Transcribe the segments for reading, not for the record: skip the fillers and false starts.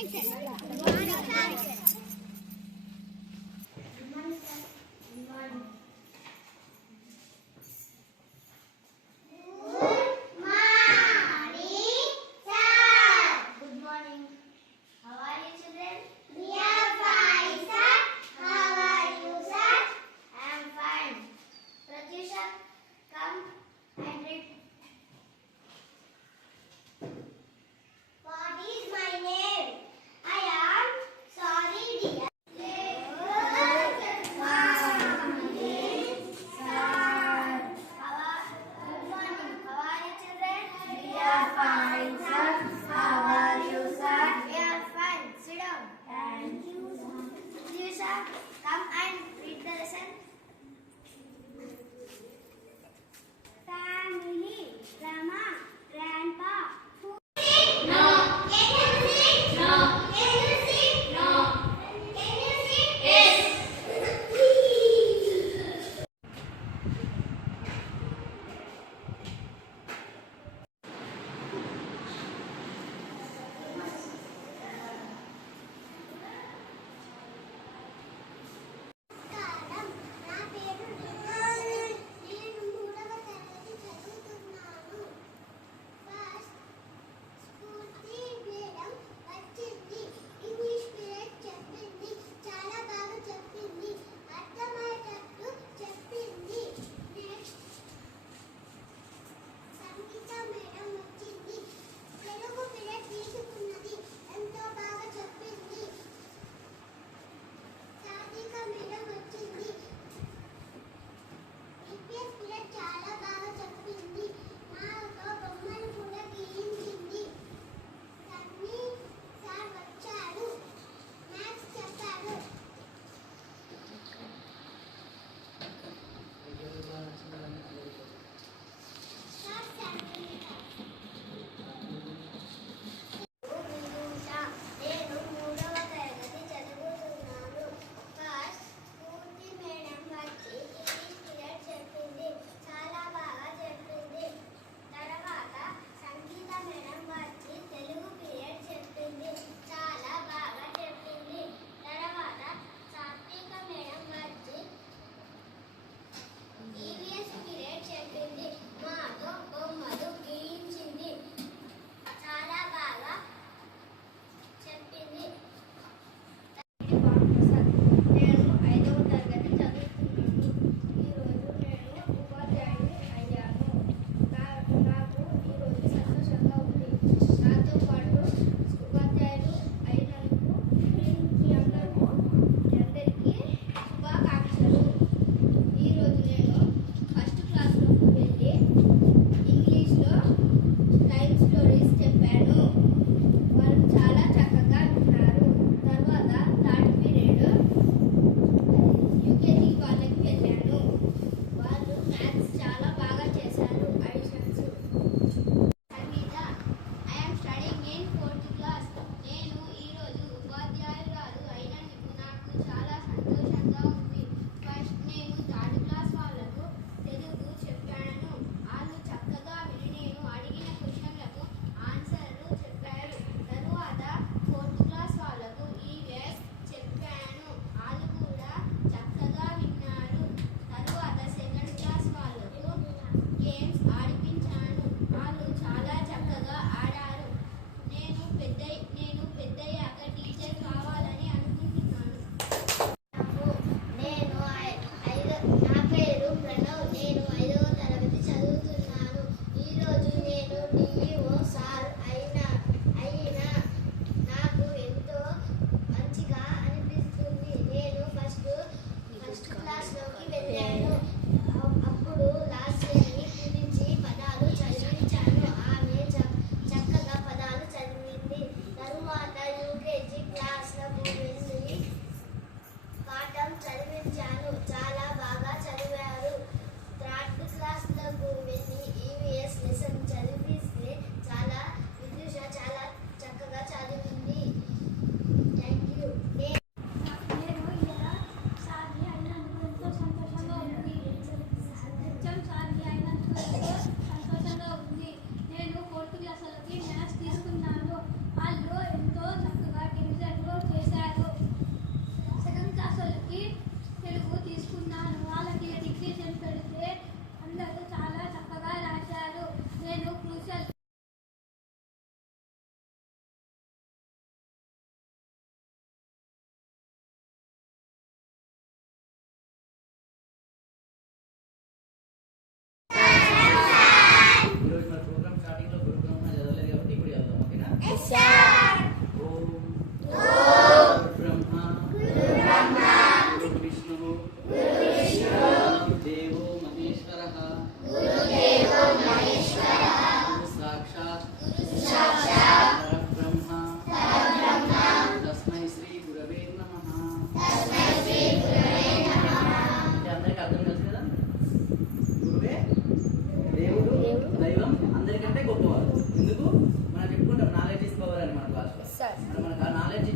What is my name? I am sorry.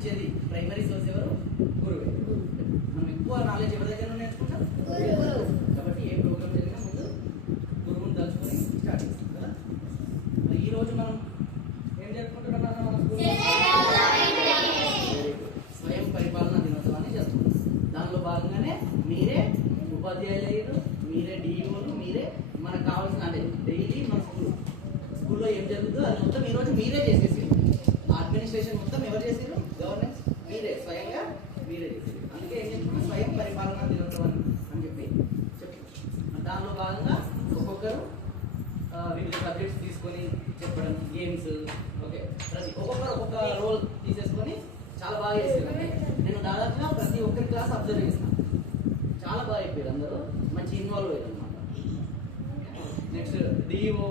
ఇచ్చేది primary source ఎవరు? గురువే. మనం ఎక్కువ నాలెడ్జ్ ఎవరి దగ్గర నేర్చుకుంటాం? కాబట్టి ఏ ప్రోగ్రామ్ జరిగినా ముందు గురువుని తలుచుకొని స్టార్ట్ చేస్తాం కదా. మరి ఈ రోజు మనం ఏం జరుపుకుంటున్నాం? మన స్కూల్లో స్వయం పరిపాలన దినోత్సవాన్ని జరుపుకుంటాం. దానిలో భాగంగానే మీరే ఉపాధ్యాయులు, మీరే డిఈఓలు, మీరే మనకు కావాల్సిన అంటే డైలీ మన స్కూల్లో ఏం జరుగుతుందో అది మొత్తం ఈరోజు మీరే చేసేసి అడ్మినిస్ట్రేషన్ మొత్తం ఎవరు చేసారు? గవర్నెన్స్ మీరే స్వయంగా మీరే చేసారు. అందుకే ఏం చెప్తున్నా స్వయం పరిపాలన దినోత్సవం అని చెప్పి చెప్తున్నారు. దానిలో భాగంగా ఒక్కొక్కరు వివిధ సబ్జెక్ట్స్ తీసుకొని చెప్పడం, గేమ్స్, ఓకే ప్రతి ఒక్కొక్కరు ఒక్కొక్క రోల్ తీసేసుకొని చాలా బాగా చేశారు. నేను దాదాపుగా ప్రతి ఒక్కరి క్లాస్ అబ్జర్వ్ చేస్తాను. చాలా బాగా చెప్పారు, అందరూ మంచి ఇన్వాల్వ్ అయ్యారు అనమాట. నెక్స్ట్ డిఈఓ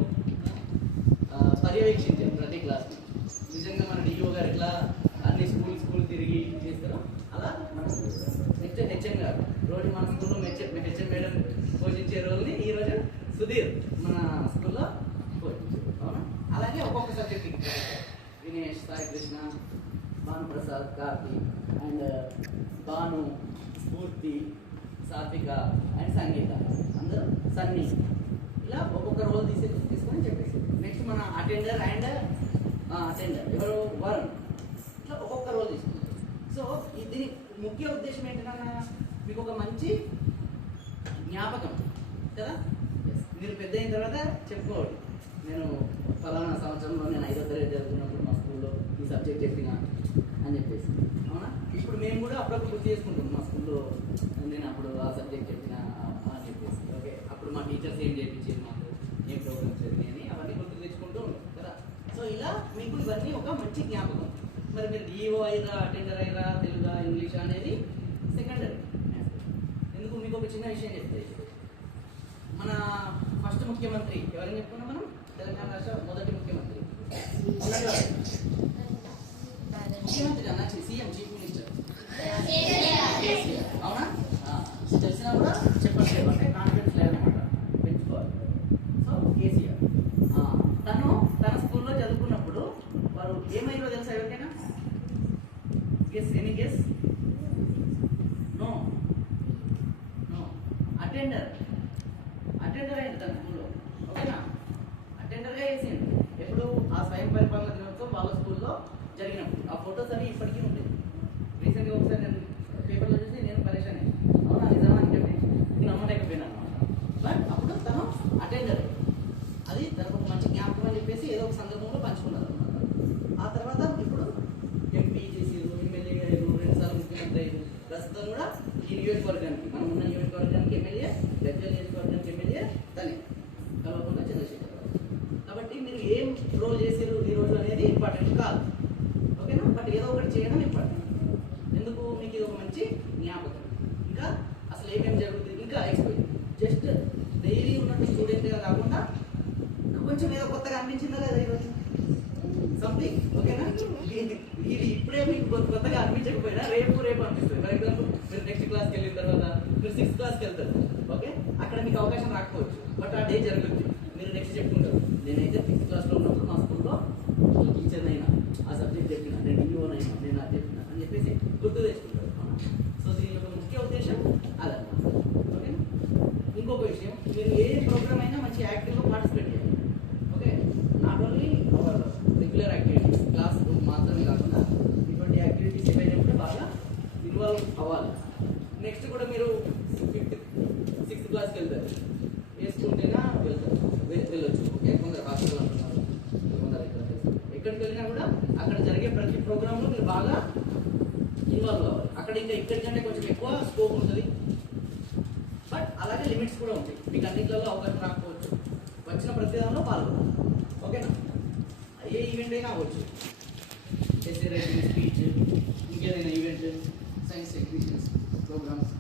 పర్యవేక్షించారు ప్రతి క్లాస్ని. నిజంగా మన డిఈఓ గారు ఎట్లా అన్ని స్కూల్ తిరిగి చేస్తారో అలా మన నెక్స్ట్ హెచ్ఎం గారు రోజు మన స్కూల్లో హెచ్ఎం మేడం పోషించే రోజుని ఈరోజు సుధీర్ మన స్కూల్లో పోషించారు. అవునా? అలాగే ఒక్కొక్క సబ్జెక్ట్ వినేష్, సాయి కృష్ణ, భానుప్రసాద్, కార్తీక్ అండ్ భాను, స్ఫూర్తి, సాత్విక అండ్ సంగీత, అందరూ సన్నీ, ఇలా ఒక్కొక్క రోల్ తీసుకొని చెప్పేసి నెక్స్ట్ మన అటెండర్ ఎవరు? వరుణ్, ఇట్లా ఒక్కొక్క రోల్ తీసుకుంటారు. సో దీని ముఖ్య ఉద్దేశం ఏంటన్నా మీకు ఒక మంచి జ్ఞాపకం కదా. మీరు పెద్ద అయిన తర్వాత చెప్పుకోవాలి, నేను ఫలానా సంవత్సరంలో నేను 5వ తరగతి చదువుకున్నప్పుడు మా స్కూల్లో ఈ సబ్జెక్ట్ చెప్పిన అని చెప్పేసి. అవునా? ఇప్పుడు మేము కూడా అప్పుడప్పుడు గుర్తు చేసుకుంటాం, మా స్కూల్లో నేను అప్పుడు ఆ సబ్జెక్ట్ చెప్పిన అని చెప్పేసి. ఓకే, అప్పుడు మా టీచర్స్ ఏం చేయించారు, మాకు ఏం ప్రోగ్రామ్స్ జరిగినాయి అని అవన్నీ గుర్తు తెచ్చుకుంటూ ఉంటాం కదా. సో ఇలా మీకు ఇవన్నీ ఒక మంచి జ్ఞాపకం. మరి మీరు డిఓ అయిరా, అటెండర్ అయిరా, తెలుగు, ఇంగ్లీష్ అనేది సెకండరీ. ఎందుకు మీకు ఒక చిన్న విషయం చెప్తే, మన ఫస్ట్ ముఖ్యమంత్రి ఎవరైనా చెప్పుకున్నాం మనం? తెలంగాణ రాష్ట్ర మొదటి ముఖ్యమంత్రి అన్న, సీఎం, చీఫ్ మినిస్టర్. అవునా? తెలిసినా కూడా చెప్పట్లేదు, అంటే కాన్ఫిడెన్స్ లేదనమాట, పెంచుకోవాలి. సో కేసీఆర్ తన స్కూల్లో చదువుకున్నప్పుడు వారు ఏమైందో తెలుసా ఎవరికైనా? Guess, any guess? No. Attender అయింది తన స్కూల్లో. ఓకేనా? అటెండర్గా వేసిండు. ఎప్పుడు? ఆ స్వయం పరిపాలన దినోత్సవం వాళ్ళ స్కూల్లో జరిగినప్పుడు. ఆ ఫొటోస్ అవి ఇప్పటికీ ఉంటాయి. రీసెంట్గా ఒకసారి నేను పేపర్లో చూసి నేను పరేషాన్ అయ్యాను. అవునా, నిజమా అని చెప్పి నమ్మలేకపోయినాను అనమాట. బట్ అప్పుడు తను అటెండర్, అది తనకు ఒక మంచి జ్ఞాపకం అని చెప్పేసి ఏదో ఒక సందర్భంలో పంచుకున్నారు అనమాట. ఆ తర్వాత ఇప్పుడు ఎంపీ చేసిరు, ఎమ్మెల్యే గారు, 2 సార్లు ముఖ్యమంత్రి అయ్యారు. ప్రస్తుతం కూడా ఈ నియోజకవర్గానికి, మనం ఉన్న నియోజకవర్గానికి ఎమ్మెల్యే, గజ్వేల్ నియోజకవర్గానికి ఎమ్మెల్యే తనే, కల్వకుంట్ల చంద్రశేఖర్ రావు. కాబట్టి మీరు ఏం రోల్ చేసారు ఈ రోజు అనేది ఇంపార్టెంట్ కాదు. ఓకేనా? బట్ ఏదో ఒకటి చేయడం ఇంపార్టెంట్. ఎందుకు? మీకు ఇది ఒక మంచి జ్ఞాపకం. ఇంకా అసలు ఏమేమి జరుగుతుంది ఇంకా ఎక్స్ప్లెయిన్. జస్ట్ డైలీ ఉన్నట్టు స్టూడెంట్గా కాకుండా కొంచెం ఏదో కొత్తగా అనిపించిందా లేదా ఈరోజు? సంథింగ్. ఓకేనా? ఇది ఇప్పుడే మీకు కొత్తగా అనిపించకపోయినా రేపు అనిపిస్తుంది. ఫర్ ఎగ్జాంపుల్ మీరు నెక్స్ట్ క్లాస్కి వెళ్ళిన తర్వాత మీరు 6th క్లాస్కి వెళ్తారు. ఓకే, అక్కడ మీకు అవకాశం రాకపోవచ్చు, బట్ ఆ డే జరుగుతుంది. మీరు నెక్స్ట్ చెప్పుకుంటారు, నేనైతే 5th క్లాస్లో ఉన్నప్పుడు మా స్కూల్లో టీచర్ అయినా, ఆ సబ్జెక్ట్ చెప్పిన, నేను డిఓనైనా, నేను అది చెప్పిన అని చెప్పేసి గుర్తు తెచ్చుకుంటారు. సో దీని యొక్క ముఖ్య ఉద్దేశం అదన్నమాట. ఓకేనా? ఇంకొక విషయం, మీరు ఏ ప్రోగ్రామ్ అయినా మంచి యాక్టివ్గా పార్టిసిపేట్ చేయాలి. Okay, not only our regular activities, class మాత్రమే కాకుండా ఇటువంటి యాక్టివిటీస్ ఏవైనప్పుడు బాగా ఇన్వాల్వ్ అవ్వాలి. నెక్స్ట్ కూడా మీరు 6th క్లాస్కి వెళ్తారు, ఏ స్కూల్కైనా వెళ్ళొచ్చు. ఓకే, కొందరు హాస్టల్ అంటున్నారు, కొందరు ఎక్కడికి వెళ్ళినా కూడా అక్కడ జరిగే ప్రతి ప్రోగ్రాంలో మీరు బాగా ఇన్వాల్వ్ అవ్వాలి. అక్కడ ఇంకా ఇక్కడికంటే కొంచెం ఎక్కువ స్కోప్ ఉంటుంది, బట్ అలాగే లిమిట్స్ కూడా ఉంటాయి. మీకు అన్నింటిలో అవకాశం రాకపోవచ్చు, వచ్చిన ప్రతి దానిలో పాల్గొనాలి. ఓకేనా? ఏ ఈవెంట్ అయినా అవ్వచ్చు, ఎస్ఏ రైటింగ్, స్పీచ్, ఇంకేదైనా event, science exhibitions, programmes,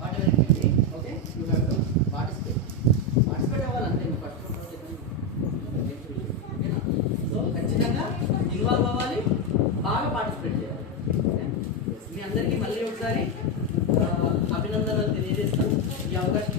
whatever it may be. Okay, you have to participate అవ్వాలంటే మీ ఫస్ట్ ఓకేనా? సో ఖచ్చితంగా ఇన్వాల్వ్ అవ్వాలి, బాగా పార్టిసిపేట్ చేయాలి. మీ అందరికీ మళ్ళీ ఒకసారి అభినందనలు తెలియజేస్తాను. ఈ అవకాశం